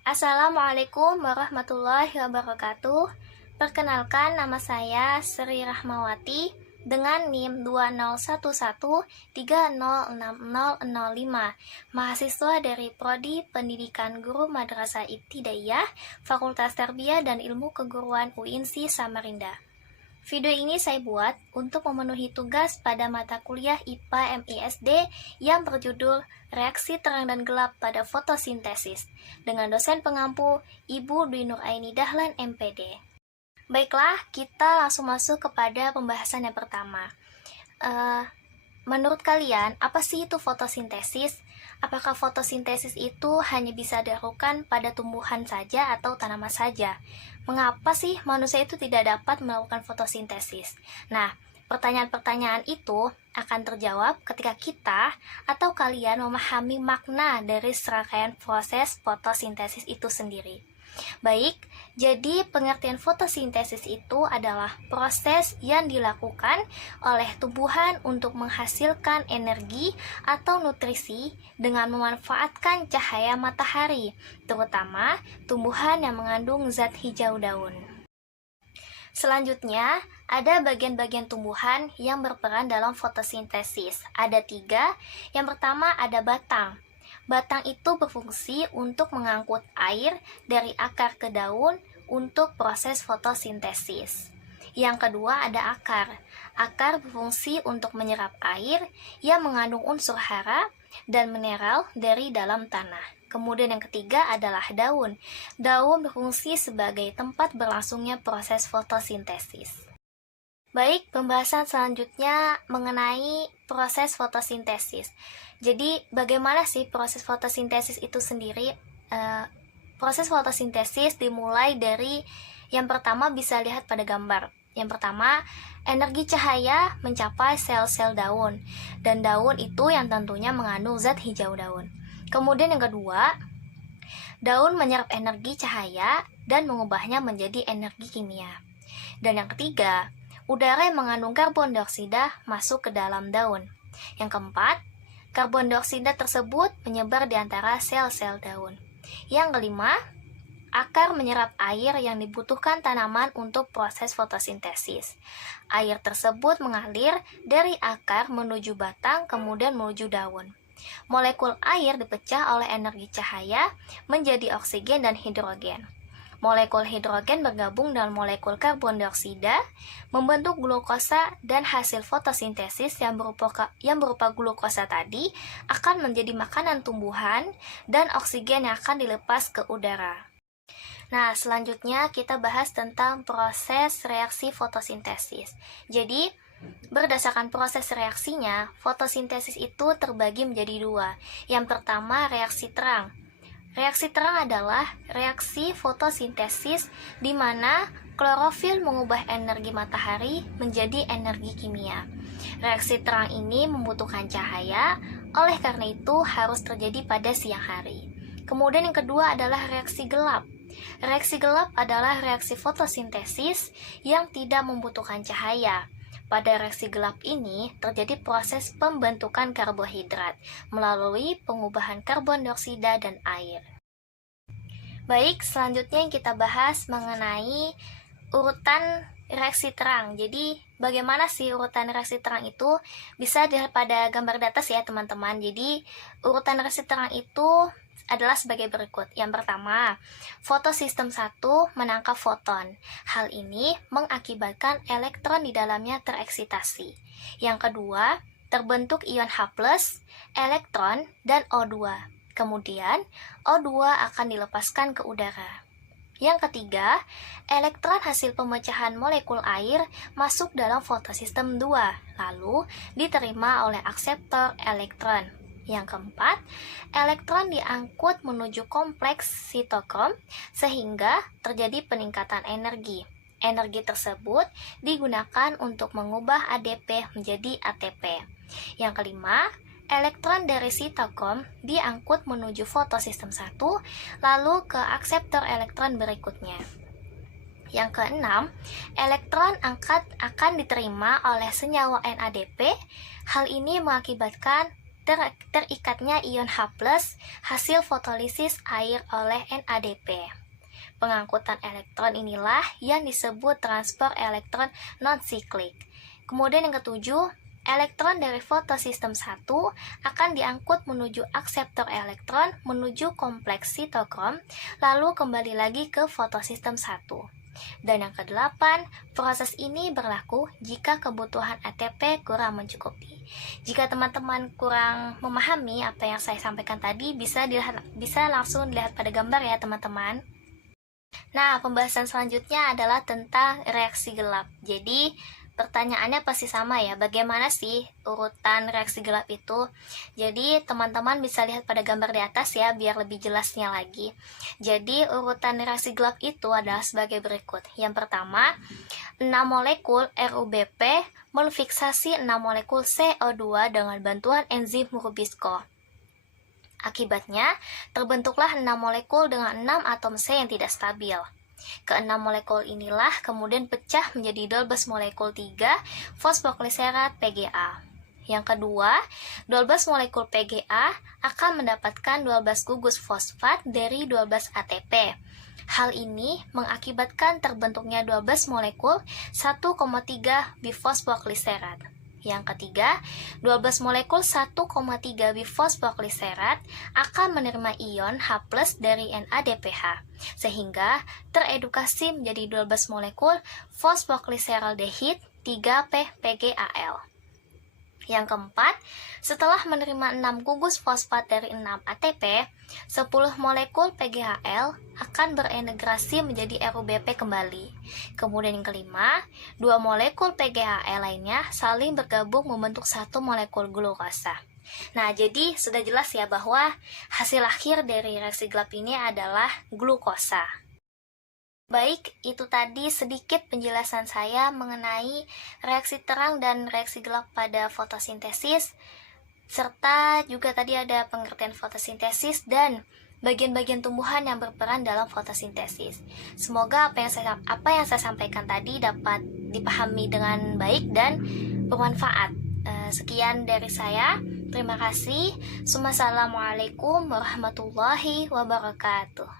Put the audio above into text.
Assalamualaikum warahmatullahi wabarakatuh. Perkenalkan, nama saya Sri Rahmawati dengan NIM 201130606005, mahasiswa dari Prodi Pendidikan Guru Madrasah Ibtidaiyah, Fakultas Tarbiyah dan Ilmu Keguruan UINSI Samarinda. Video ini saya buat untuk memenuhi tugas pada mata kuliah IPA MISD yang berjudul Reaksi Terang dan Gelap pada Fotosintesis dengan dosen pengampu Ibu Dwi Nuraini Dahlan MPD. Baiklah, kita langsung masuk kepada pembahasan yang pertama. Menurut kalian, apa sih itu fotosintesis? Apakah fotosintesis itu hanya bisa dilakukan pada tumbuhan saja atau tanaman saja? Mengapa sih manusia itu tidak dapat melakukan fotosintesis? Nah, pertanyaan-pertanyaan itu akan terjawab ketika kita atau kalian memahami makna dari serangkaian proses fotosintesis itu sendiri. Baik, jadi pengertian fotosintesis itu adalah proses yang dilakukan oleh tumbuhan untuk menghasilkan energi atau nutrisi dengan memanfaatkan cahaya matahari, terutama tumbuhan yang mengandung zat hijau daun. Selanjutnya, ada bagian-bagian tumbuhan yang berperan dalam fotosintesis. Ada 3. Yang pertama ada batang. Batang itu berfungsi untuk mengangkut air dari akar ke daun untuk proses fotosintesis. Yang kedua ada akar. Akar berfungsi untuk menyerap air yang mengandung unsur hara dan mineral dari dalam tanah. Kemudian yang ketiga adalah daun. Daun berfungsi sebagai tempat berlangsungnya proses fotosintesis. Baik, pembahasan selanjutnya mengenai proses fotosintesis. Jadi, bagaimana sih proses fotosintesis itu sendiri? Proses fotosintesis dimulai dari yang pertama bisa lihat pada gambar. Yang pertama, energi cahaya mencapai sel-sel daun. Dan daun itu yang tentunya mengandung zat hijau daun. Kemudian yang kedua, daun menyerap energi cahaya dan mengubahnya menjadi energi kimia. Dan yang ketiga, udara yang mengandung karbon dioksida masuk ke dalam daun. Yang keempat, karbon dioksida tersebut menyebar di antara sel-sel daun. Yang kelima, akar menyerap air yang dibutuhkan tanaman untuk proses fotosintesis. Air tersebut mengalir dari akar menuju batang kemudian menuju daun. Molekul air dipecah oleh energi cahaya menjadi oksigen dan hidrogen. Molekul hidrogen bergabung dengan molekul karbon dioksida, membentuk glukosa dan hasil fotosintesis yang berupa glukosa tadi akan menjadi makanan tumbuhan dan oksigen yang akan dilepas ke udara. Nah, selanjutnya kita bahas tentang proses reaksi fotosintesis. Jadi, berdasarkan proses reaksinya, fotosintesis itu terbagi menjadi 2. Yang pertama, reaksi terang. Reaksi terang adalah reaksi fotosintesis di mana klorofil mengubah energi matahari menjadi energi kimia. Reaksi terang ini membutuhkan cahaya, oleh karena itu harus terjadi pada siang hari. Kemudian yang kedua adalah reaksi gelap. Reaksi gelap adalah reaksi fotosintesis yang tidak membutuhkan cahaya. Pada reaksi gelap ini terjadi proses pembentukan karbohidrat melalui pengubahan karbon dioksida dan air. Baik, selanjutnya yang kita bahas mengenai urutan reaksi terang. Jadi, bagaimana sih urutan reaksi terang itu? Bisa dilihat pada gambar di atas ya, teman-teman. Jadi, urutan reaksi terang itu adalah sebagai berikut. Yang pertama, fotosistem 1 menangkap foton. Hal ini mengakibatkan elektron di dalamnya tereksitasi. Yang kedua, terbentuk ion H+, elektron, dan O2. Kemudian, O2 akan dilepaskan ke udara. Yang ketiga, elektron hasil pemecahan molekul air masuk dalam fotosistem 2, lalu diterima oleh akseptor elektron. Yang keempat, elektron diangkut menuju kompleks sitokrom sehingga terjadi peningkatan energi. Energi tersebut digunakan untuk mengubah ADP menjadi ATP. Yang kelima, elektron dari sitokrom diangkut menuju fotosistem 1 lalu ke akseptor elektron berikutnya. Yang keenam, elektron akan diterima oleh senyawa NADP. Hal ini mengakibatkan terikatnya ion H+ hasil fotolisis air oleh NADP. Pengangkutan elektron inilah yang disebut transport elektron non-siklik. Kemudian yang ketujuh, elektron dari fotosistem 1 akan diangkut menuju akseptor elektron menuju kompleks sitokrom, lalu kembali lagi ke fotosistem 1. Dan yang kedelapan, proses ini berlaku jika kebutuhan ATP kurang mencukupi. Jika teman-teman kurang memahami apa yang saya sampaikan tadi, bisa langsung dilihat pada gambar ya teman-teman. Nah, pembahasan selanjutnya adalah tentang reaksi gelap. Jadi, pertanyaannya pasti sama ya, bagaimana sih urutan reaksi gelap itu? Jadi, teman-teman bisa lihat pada gambar di atas ya, biar lebih jelasnya lagi. Jadi, urutan reaksi gelap itu adalah sebagai berikut. Yang pertama, 6 molekul RuBP memfiksasi 6 molekul CO2 dengan bantuan enzim Rubisco. Akibatnya, terbentuklah 6 molekul dengan 6 atom C yang tidak stabil. Keenam molekul inilah kemudian pecah menjadi 12 molekul 3 fosfogliserat PGA. Yang kedua, 12 molekul PGA akan mendapatkan 12 gugus fosfat dari 12 ATP. Hal ini mengakibatkan terbentuknya 12 molekul 1,3 bifosfogliserat. Yang ketiga, 12 molekul 1,3 bifosfogliserat akan menerima ion H+ dari NADPH, sehingga teredukasi menjadi 12 molekul fosfogliseraldehid 3P-PGAL. Yang keempat, setelah menerima 6 gugus fosfat dari 6 ATP, 10 molekul PGAL akan berintegrasi menjadi RuBP kembali. Kemudian yang kelima, 2 molekul PGAL lainnya saling bergabung membentuk 1 molekul glukosa. Nah, jadi sudah jelas ya bahwa hasil akhir dari reaksi gelap ini adalah glukosa. Baik, itu tadi sedikit penjelasan saya mengenai reaksi terang dan reaksi gelap pada fotosintesis, serta juga tadi ada pengertian fotosintesis dan bagian-bagian tumbuhan yang berperan dalam fotosintesis. Semoga apa yang saya sampaikan tadi dapat dipahami dengan baik dan bermanfaat. Sekian dari saya. Terima kasih. Wassalamualaikum warahmatullahi wabarakatuh.